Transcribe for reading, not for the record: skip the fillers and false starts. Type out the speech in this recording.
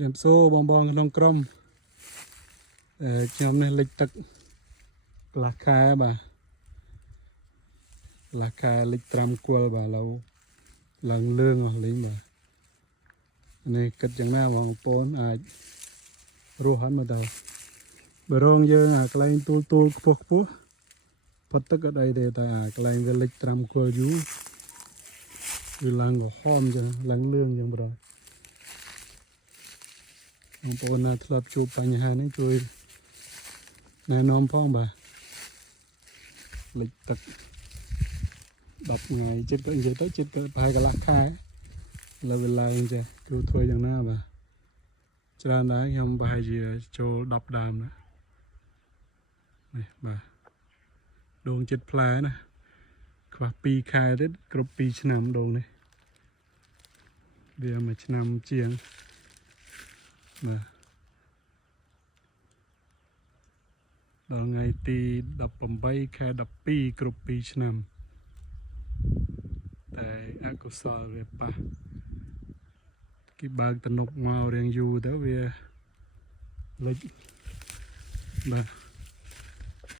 เรียมโซ่บองน้องกรมខ្ញុំនេះលិចទឹកកន្លះខែបាទកន្លះខែលិចត្រាំគល់បាទឥឡូវឡើងលឿងអស់លេងបាទនេះគិតយ៉ាងណាបងប្អូនអាចរស់ហើយមើលតើបើរងយើងអាកន្លែងទូលខ្ពស់ផុតទឹកអត់អីទេតែអាកន្លែងវាលិចត្រាំគល់យូរវាឡើងក្រហមចឹងឡើងលឿងចឹងបងប្អូនណាធ្លាប់ជួបបញ្ហានេះជួយណែនាំផងបាទលិចទឹក10ថ្ងៃចិត្តក៏និយាយទៅចិត្តក៏ប្រហែលកន្លះខែលើវាឡើងចេះគ្រូធ្វើយ៉ាងណាបាទច្រើនដែរខ្ញុំប្រហែលជាចូល10ដើមណានេះបាទដងចិត្តផ្លែណាខ្វះ2ខែទៀតគ្រប់2ឆ្នាំដងនេះវា1ឆ្នាំជាងបាទដល់ថ្ងៃទី18ខែ12គ្រប់2ឆ្នាំតែអកុសលវាប៉ះគេបើកទំនប់មករៀងយូរទៅវាលិចបាទ